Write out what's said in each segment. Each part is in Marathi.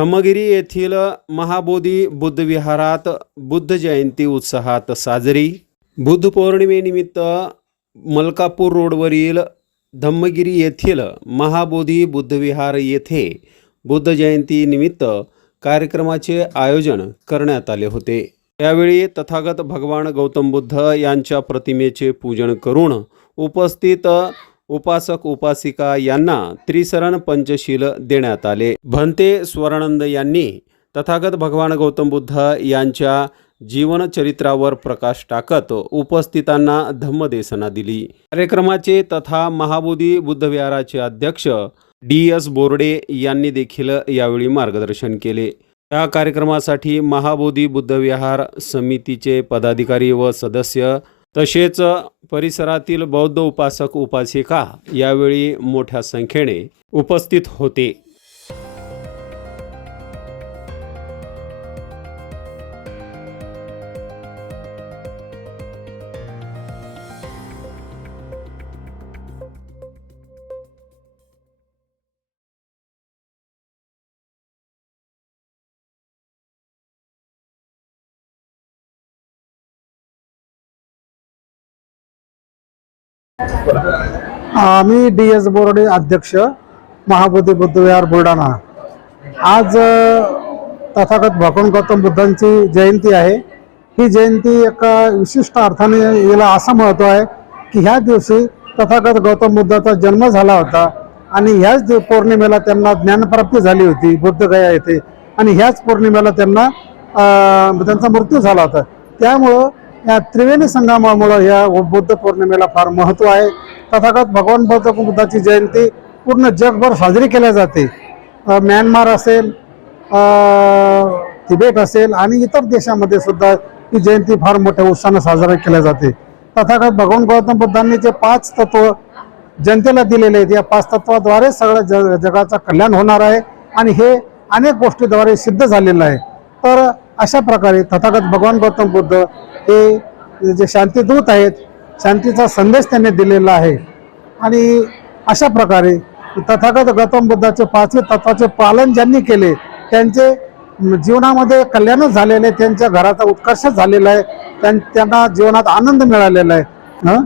धम्मगिरी येथील महाबोधी बुद्धविहारात बुद्ध जयंती उत्साहात साजरी. बुद्ध पौर्णिमेनिमित्त मलकापूर रोडवरील धम्मगिरी येथील महाबोधी बुद्धविहार येथे बुद्ध जयंतीनिमित्त कार्यक्रमाचे आयोजन करण्यात आले होते. यावेळी तथागत भगवान गौतम बुद्ध यांच्या प्रतिमेचे पूजन करून उपस्थित उपासक उपासिका यांना त्रिसरण पंचशील देण्यात आले. भंते स्वरानंद यांनी तथागत भगवान गौतम बुद्ध यांच्या जीवनचरित्रावर प्रकाश टाकत उपस्थितांना धम्मदेसना दिली. कार्यक्रमाचे तथा महाबोधी बुद्धविहाराचे अध्यक्ष डी एस बोर्डे यांनी देखील यावेळी मार्गदर्शन केले. या कार्यक्रमासाठी महाबोधी बुद्धविहार समितीचे पदाधिकारी व सदस्य तसेच परिसरातील बौद्ध उपासक उपासिका यावेळी मोठ्या संख्येने उपस्थित होते. आम्ही डी एस बोर्डे अध्यक्ष महाबोधी बुद्धविहार बुलढाणा. आज तथागत भगवान गौतम बुद्धांची जयंती आहे. ही जयंती एका विशिष्ट अर्थाने याला असं महत्त्व आहे की ह्या दिवशी तथागत गौतम बुद्धाचा जन्म झाला होता आणि ह्याच दिव- पौर्णिमेला त्यांना ज्ञानप्राप्ती झाली होती बुद्धगया येथे. आणि ह्याच पौर्णिमेला त्यांना त्यांचा मृत्यू झाला होता. त्यामुळं या त्रिवेणी संगमामुळं या बुद्ध पौर्णिमेला फार महत्त्व आहे. तथागत भगवान बौद्ध बुद्धाची जयंती पूर्ण जगभर साजरी केल्या जाते. म्यानमार असेल तिबेट असेल आणि इतर देशामध्ये सुद्धा ही जयंती फार मोठ्या उत्साहानं साजरी केल्या जाते. तथागत भगवान गौतम बुद्धांनी जे पाच तत्व जनतेला दिलेले आहेत या पाच तत्वाद्वारे सगळ्या जग जगाचं कल्याण होणार आहे. आणि हे अनेक गोष्टीद्वारे सिद्ध झालेलं आहे. तर अशा प्रकारे तथागत भगवान गौतम बुद्ध हे जे शांतीदूत आहेत शांतीचा संदेश त्यांनी दिलेला आहे. आणि अशा प्रकारे तथागत गौतम बुद्धाचे पाचवे तत्वाचे पालन ज्यांनी केले त्यांचे जीवनामध्ये कल्याणच झालेले आहे, त्यांच्या घराचा उत्कर्ष झालेला आहे त्यां- त्यांना जीवनात आनंद मिळालेला आहे. हं?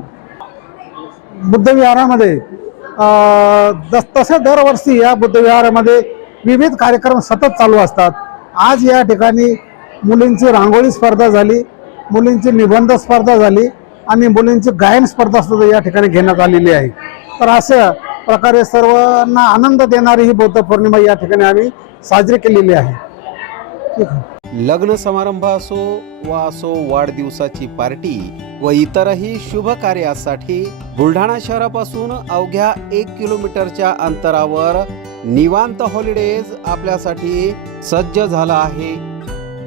बुद्धविहारामध्ये जस तसे दरवर्षी या बुद्धविहारामध्ये विविध कार्यक्रम सतत चालू असतात. आज या ठिकाणी मुलींची रांगोळी स्पर्धा झाली मुलींची निबंध स्पर्धा झाली आणि मुलींची गायन स्पर्धा सुद्धा या ठिकाणी घेण्यात आलेली आहे. तर अशा प्रकारे सर्वांना आनंद देणारी ही बौद्ध पौर्णिमा या ठिकाणी आम्ही साजरी केलेली आहे. ठीक आहे. लग्न समारंभ असो वा असो वाढदिवसाची पार्टी व इतरही शुभ कार्यासाठी बुलढाणा शहरापासून अवघ्या एक किलोमीटरच्या अंतरावर निवांत हॉलिडेज आपल्यासाठी सज्ज झाला आहे.